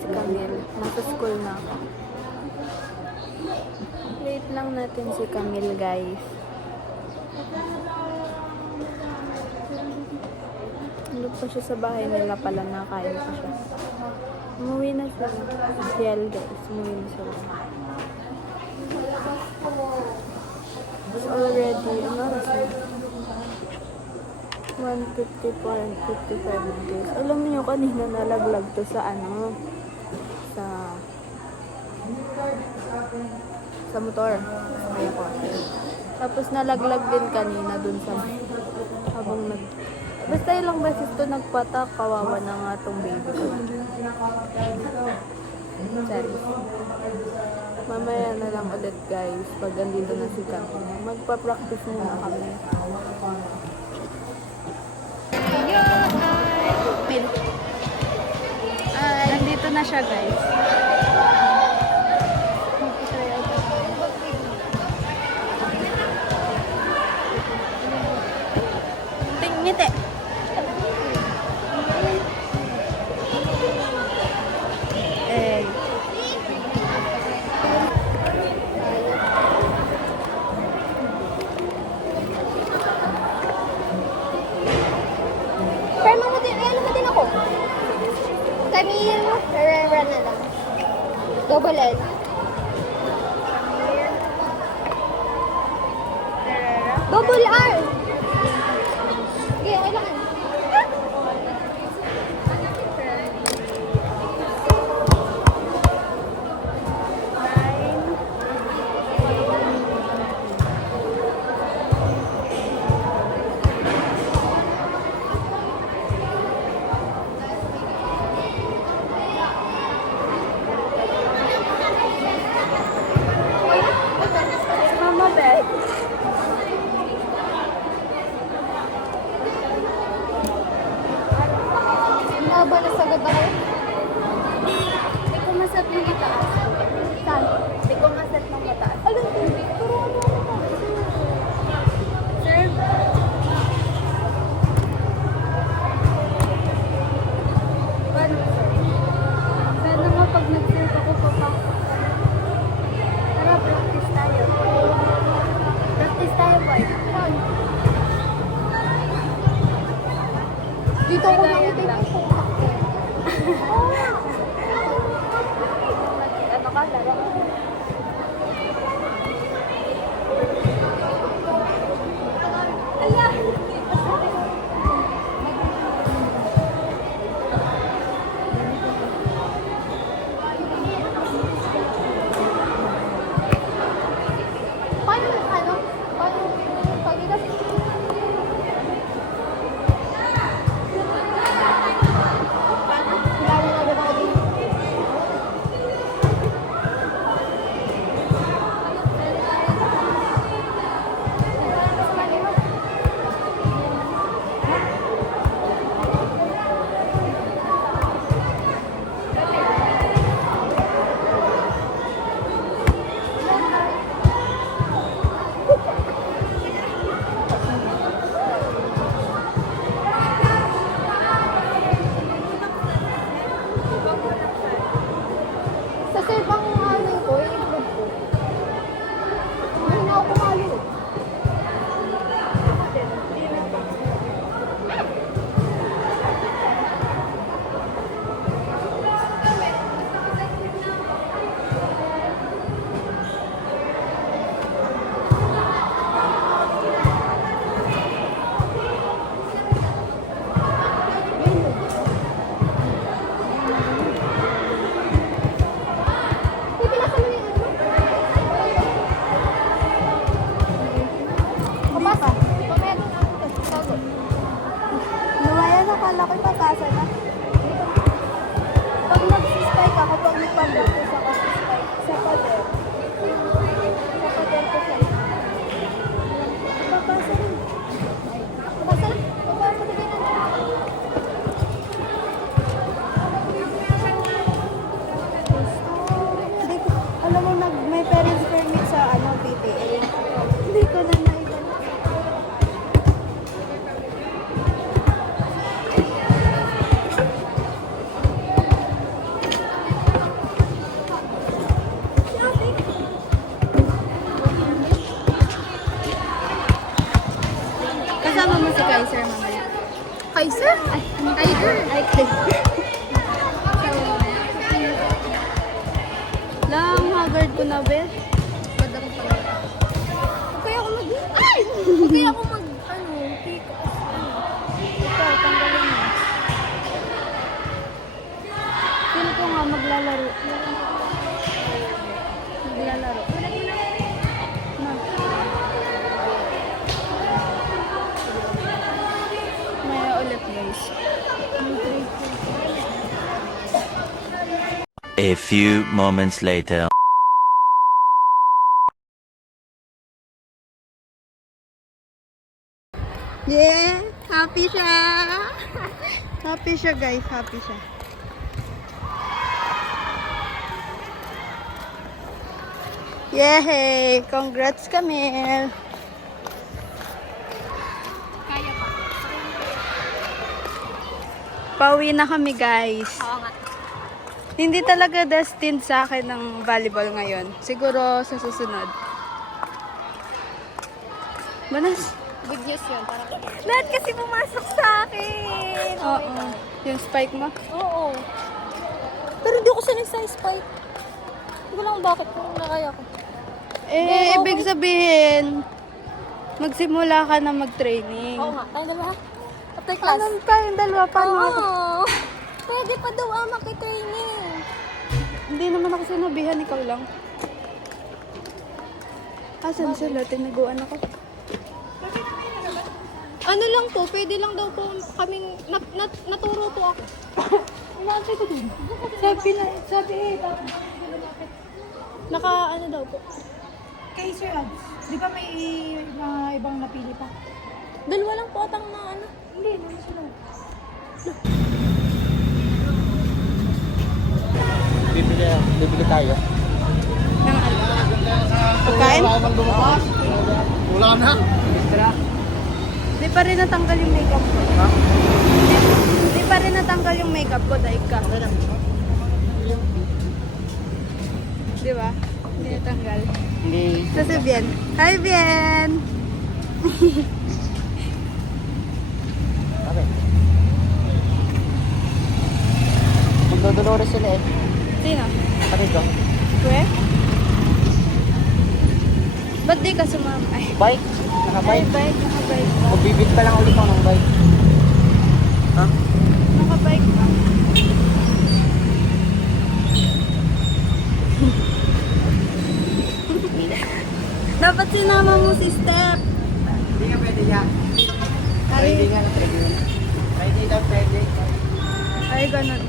si Camille. Nasa school na ako. Wait lang natin si Camille, guys. Tulog pa siya sa bahay nila pala, nakain pa siya. Umuwi na siya. Social, guys. Umuwi na siya. It's already, ano oras na? 1:54 and 55 days. Alam niyo, kanina nalaglag to sa ano, sa motor. Kaya ko. Tapos nalaglag din kanina dun sa habang basta ilang beses to nagpatak, kawawa na nga tong baby ko. Sorry. Mamaya na lang ulit, guys, pag andito na si Kami. Magpa-practice muna kami. Nandito na siya, guys. Ngiti. Eh. Pero mamutin, ay ano ba din ako? Camille Herrera na lang. Double L. Double R! Okay, kailangan. Mama, Beth. Kaiser? Ay, Tiger. Ay, Lang, haggard ko na, Beth. Madam pala. Okay ako mag... Ay! Okay ako mag... Ano? Pick up. Ikaw, tanggalin mo. Feel ko nga maglalaro. Maglalaro. Na. Maya ulit, guys. A few moments later. Yeah! Happy siya! Happy siya, guys. Happy siya. Yay! Congrats, Camille! Kaya pa. Pauwi na kami, guys. Oo nga. Hindi talaga destined sa akin ng volleyball ngayon. Siguro sa susunod. Banas? Good news yun. Lahat kasi pumasok sa akin. Oo. Yung spike mo? Oo. Pero hindi ko sanay sa spike. Hindi ko lang bakit kung nakaya ko. Eh, Oo. ibig sabihin, magsimula ka na mag-training. Oo nga. Tayong dalawa. After class. Paano tayong dalawa? Paano ako? Oo. Pwede pa daw makitraining. Hindi naman ako sinabihan, ikaw lang. Asan sila? Tinaguan ako. Ano lang po, pwede lang daw po kaming, naturo po ako. Inaantay ko din. Sabi Naka ano daw po. Kay Sir Ads, di ba may mga ibang napili pa? Dalawa lang po atang na ano. Hindi, naman sila. Bibili tayo. ng ano? Pagkain? Wala na. Di pa rin natanggal yung makeup ko. Di pa rin natanggal yung makeup ko, dahil ka. Di ba? Hindi natanggal. Hindi. So si Bien. Hi, Bien! Okay. Magdodolores sila eh. Sino? Pati ko. Kwe? Ba't di ka sumama? Ay, Bike. Nakabike. bike. Nakabike. Magbibit pa lang ulit ako ng bike. Ha? Nakabike ka. Dapat sinama mo si Steph. Hindi nga pwede niya. Ay, nga. Pwede daw pwede. ay ganun.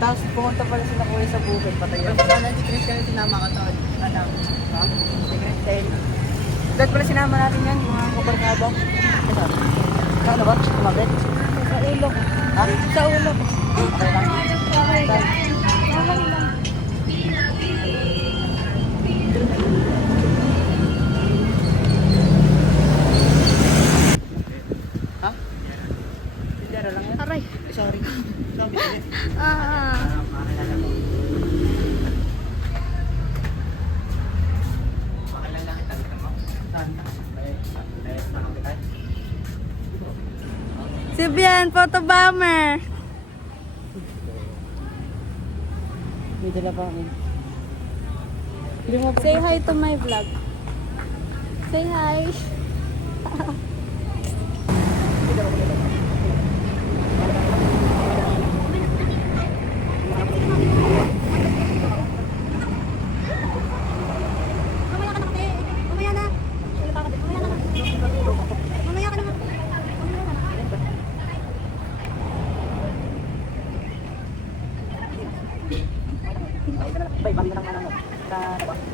Tapos pumunta pala sila kuya sa bukid. Patay ako. Sana si Christian sinama ka to. Ano? Ha? Si Christian. Dahil pala sinama natin yan. Mga kabarkada. Kasi ano ba? Kumabit? Sa ulo ko. Ha? Sa ulo ko. Okay lang. Okay lang. Okay lang. Ha? Laro lang yan. Aray. Sorry. Sorry. Ah. Si Bien, photo bomber. May dala pa kami. Say hi to my vlog. Say hi. Mamaya ka na kasi. Mamaya na. Mamaya na. Mamaya ka na. Bay, balik na lang ano.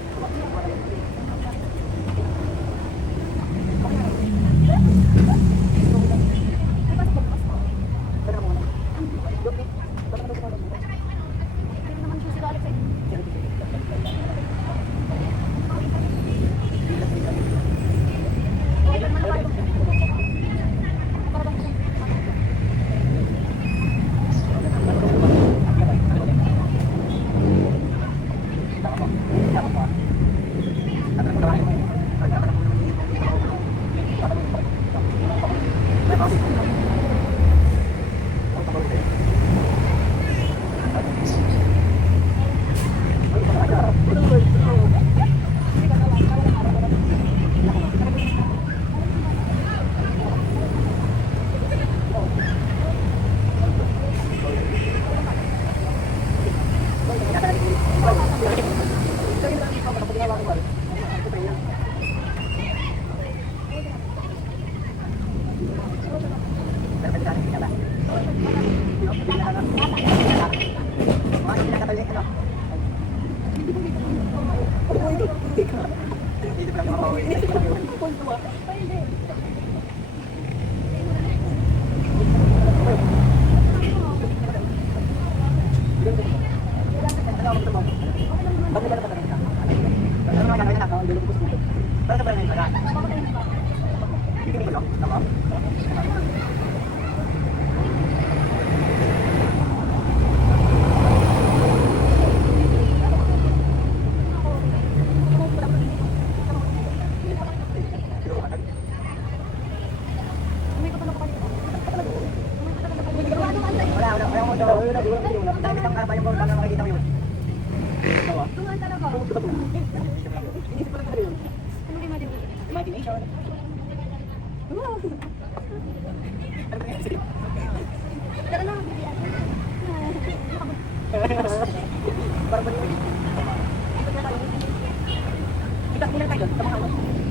Kita muna tayo, tama ka.